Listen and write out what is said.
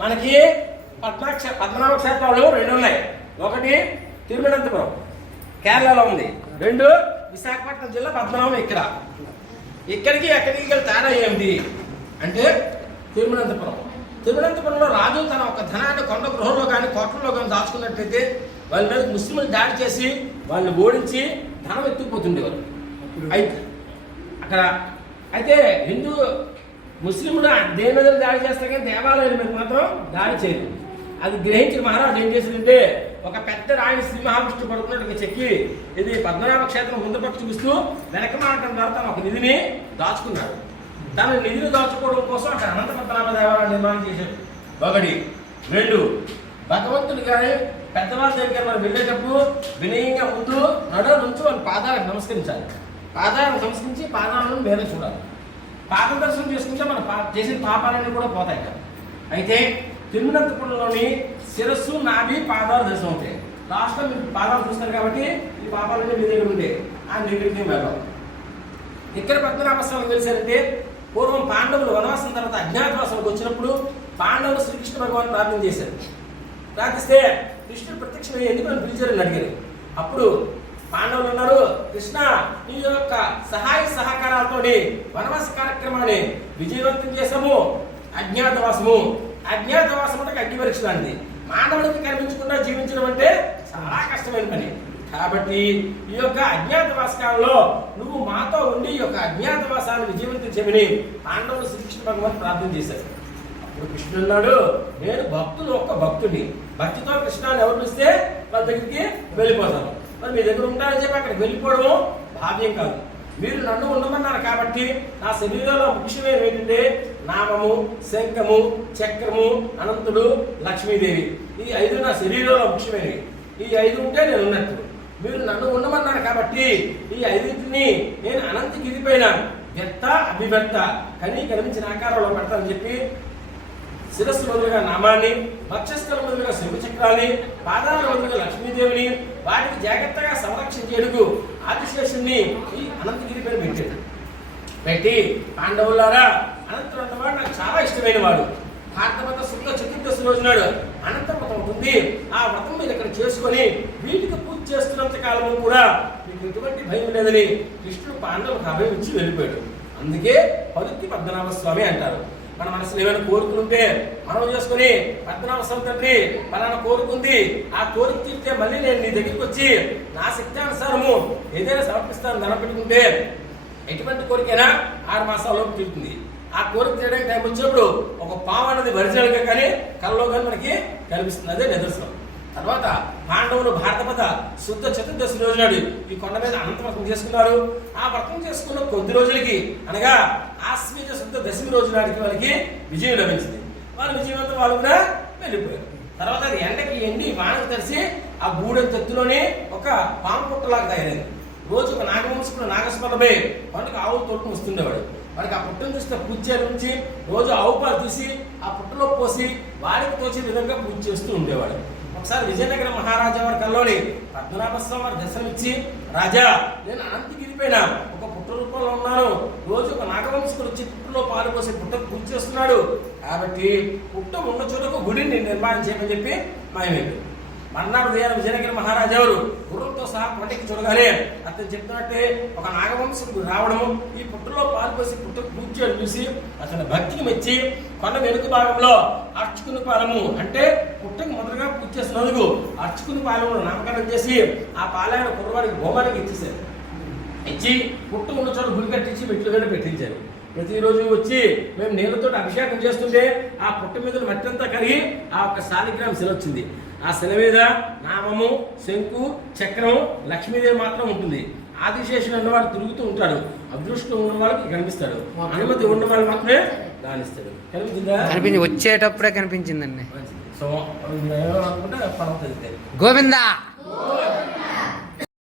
మనకి పద్మనాభ క్షేత్రాలు 2 ఉన్నాయి. ఒకటి తిరువనంతపురం కేరళలో ఉంది, 2 విశాఖపట్నం జిల్లా పద్మనాభం. ఇక్కడికి ఎక్కడికి గల తేడా ఏమిటి అంటే తిరువనంతపురంలో రాజు తన ఒక ధనాన్ని కొండ గృహంలో కానీ కోటల్లో కానీ దాచుకున్నట్లయితే వాళ్ళ మీద ముస్లింలు దాడి చేసి వాళ్ళని ఓడించి ధనం ఎత్తుకుపోతుండేవారు. అయితే హిందూ ముస్లింలు దేని మీద దాడి చేస్తారు కానీ దేవాలయాల మీద మాత్రం దాడి చేయరు. అది గ్రహించిన మహారాజు ఏం చేసిందంటే ఒక పెద్ద రాయిని శ్రీ మహావిష్ణువు పడుకున్నట్టుగా చెక్కి ఇది పద్మనాభ క్షేత్రం ముందు పక్క చూపిస్తూ వెనక మాటం ద్వారా తన ఒక నిధిని దాచుకున్నాడు. తన నిధిని దాచుకోవడం కోసం అక్కడ అనంత పద్మనాభ దేవాలయం నిర్మాణం చేశాడు. 1. 2 భగవంతుడు కానీ పెద్దవాళ్ళ దగ్గర మనం వెళ్ళేటప్పుడు వినయంగా ముందు నుంచి వాళ్ళ పాదాలకు నమస్కరించాలి. పాదాలను నమస్కరించి పాదాలను మీద చూడాలి. పాద దర్శనం చేసుకుంటే మన చేసిన పాపాలన్నీ కూడా పోతాయి కదా. అయితే తిరువనంతపురంలోని శిరస్సు, నాభి, పాదాలు దర్శనం అవుతాయి. లాస్ట్లో మీరు పాదాలు చూస్తారు కాబట్టి ఈ పాపాలన్నీ మీ దగ్గర ఉండే ఆ దగ్గరికి వెళ్ళాం. ఇక్కడ పద్మనాభ స్వామి తెలిసారంటే పూర్వం పాండవులు వనవాసం తర్వాత అజ్ఞాతవాసంకి వచ్చినప్పుడు పాండవులు శ్రీకృష్ణ భగవాన్ ప్రార్థన చేశారు. ప్రార్థిస్తే కృష్ణుడు ప్రత్యక్షమై ఎందుకు నన్ను పిలిచారని అడిగారు. అప్పుడు పాండవులు అన్నారు, కృష్ణ నీ యొక్క సహాయ సహకారాలతో వనవాస కార్యక్రమాన్ని విజయవంతం చేసాము. అజ్ఞాతవాసం అంటే అగ్ని పరీక్ష లాంటిది. మానవుడికి కనిపించకుండా జీవించడం అంటే చాలా కష్టమైన పని. కాబట్టి ఈ యొక్క అజ్ఞాతవాస కాలంలో నువ్వు మాతో ఉండి ఈ యొక్క అజ్ఞాతవాసాన్ని విజయవంతం చేయమని పాండవులు శ్రీకృష్ణ భగవాన్ ప్రార్థన చేశారు. అప్పుడు కృష్ణుడు అన్నాడు, నేను భక్తుడిని. భక్తితో కృష్ణాన్ని ఎవరు పిలిస్తే వాళ్ళ దగ్గరికి వెళ్ళిపోతాను. మరి మీ దగ్గర ఉంటారని చెప్పి అక్కడికి వెళ్ళిపోవడము భావ్యం కాదు. మీరు నన్ను ఉండమన్నారు కాబట్టి నా శరీరంలో ముఖ్యమైనవి ఏంటంటే నామము, శంఖము, చక్రము, అనంతుడు, లక్ష్మీదేవి. ఈ 5 నా శరీరంలో ముఖ్యమైనవి. ఈ 5 ఉంటే నేను ఉన్నట్టు. మీరు నన్ను ఉండమన్నారు కాబట్టి ఈ 5ని నేను అనంతగిరిపైన వ్యక్త అభివ్యక్త కనిపించిన ఆకారంలో పెడతానని చెప్పి శిరస్సు వదులుగా నామాన్ని, వక్షస్థలం వదులుగా శంఖచక్రాన్ని, పాదాల వదులుగా లక్ష్మీదేవిని, వాటికి జాగ్రత్తగా సంరక్షించేందుకు ఆదిశేషుని ఈ అనంతగిరి పైన పెట్టి పాండవులారా అనంతుడు అన్నవాడు నాకు చాలా ఇష్టమైన వాడు. భారతమత శుద్ధ చతుర్దశి రోజు నాడు అనంత వ్రతం ఉంటుంది. ఆ వ్రతం మీరు ఇక్కడ చేసుకొని వీటికి పూజ చేస్తున్నంత కాలము కూడా మీకు ఎటువంటి భయం లేదని కృష్ణుడు పాండవులకు అభయం ఇచ్చి వెళ్ళిపోయాడు. అందుకే పలుక్కి పద్మనాభ స్వామి అంటారు. మన మనసులో ఏమైనా కోరుకుంటే మనం చేసుకుని పద్మనాభ స్వామి తండ్రి పలానా కోరుకుంది, ఆ కోరిక తీరితే మళ్ళీ నేను నీ దగ్గరికి వచ్చి నా శక్తానుసారము ఏదైనా సమర్పిస్తాను ధనం పెట్టుకుంటే ఎటువంటి కోరికైనా 6 మాసాల్లోపు తీరుతుంది. ఆ కోరిక తీయడానికి టైం వచ్చినప్పుడు ఒక పాము అనేది ఒరిజినల్గా కానీ కళ్ళలో కానీ మనకి కనిపిస్తుంది. అదే నిదర్శనం. తర్వాత పాండవులు భారతపద శుద్ధ చతుర్దశి రోజు నాడు ఈ కొండ మీద అనంత వ్రతం చేసుకున్నారు. ఆ వ్రతం చేసుకున్న కొద్ది రోజులకి అనగా ఆశ్వీజ శుద్ధ దశమి రోజు నాటికి వాళ్ళకి విజయం లభించింది. వాళ్ళు విజయవంతం వాళ్ళు కూడా వెళ్ళిపోయారు. తర్వాత అది ఎండకి ఎండి వానకు తడిసి ఆ గూడెం తెత్తులోనే ఒక పాము పుట్టలాగా తయారైంది. రోజు ఒక నాగవంశకుడు నాగస్మరణపై పండుగ ఆవులు తోడుకుని వస్తుండేవాడు. వాడికి ఆ పుట్టను చూస్తే పూజ నుంచి రోజు ఆవు పాలు తీసి ఆ పుట్టలో పోసి వాడికి తోచే విధంగా పూజ చేస్తూ ఉండేవాడు. ఒకసారి విజయనగర మహారాజా వారి కల్లోని పద్మనాభ స్వామి వారు దర్శనమిచ్చి, రాజా నేను అనంతగిరిపైన ఒక పుట్ట రూపంలో ఉన్నాను. రోజు ఒక నాగవంశకుడు వచ్చి పుట్టలో పాలు పోసి పుట్టకు పూజ చేస్తున్నాడు. కాబట్టి పుట్ట ఉన్న చోటకు గుడిని నిర్మాణం చేయమని చెప్పి మాయమైపోయాడు. మర్నాడు విజయనగర మహారాజా వారు గుర్రంతో సహా కొండకి చూడగానే అతను చెప్తున్నట్టే ఒక నాగవంశకుడు రావడము, ఈ పుట్టలో పాలు పోసి పుట్టకు పూజ చేయడం చూసి అతని భక్తిని మెచ్చి కొండ వెనుక భాగంలో అర్చుకుని పాలము అంటే పుట్టకు మొదలుగా పూజ చేసినందుకు అర్చుకుని పాలమును నామకరణం చేసి ఆ పాలైన కుర్రవాడికి హోమానికి ఇచ్చేశారు. ఇచ్చి పుట్ట ఉన్న చోట గుడి కట్టించి మెట్లుగా పెట్టించారు. ప్రతిరోజు వచ్చి మేము నీళ్ళతో అభిషేకం చేస్తుంటే ఆ పుట్ట మీద మట్టి అంతా కరిగి ఆ ఒక శాలిగ్రామ శిల వచ్చింది. ఆ శిల మీద నామము, శంకు, చక్రం, లక్ష్మీదేవి మాత్రం ఉంటుంది. ఆదిశేషుడు అన్నవాడు తిరుగుతూ ఉంటాడు. అదృష్టం ఉన్న వాళ్ళకి కనిపిస్తాడు, అనుమతి ఉన్న వాళ్ళు మాత్రమే దానిస్తాడు. కనిపించిందా? వచ్చేటప్పుడే కనిపించిందండి. సో అనుకుంటే పర్వతం గోవిందా.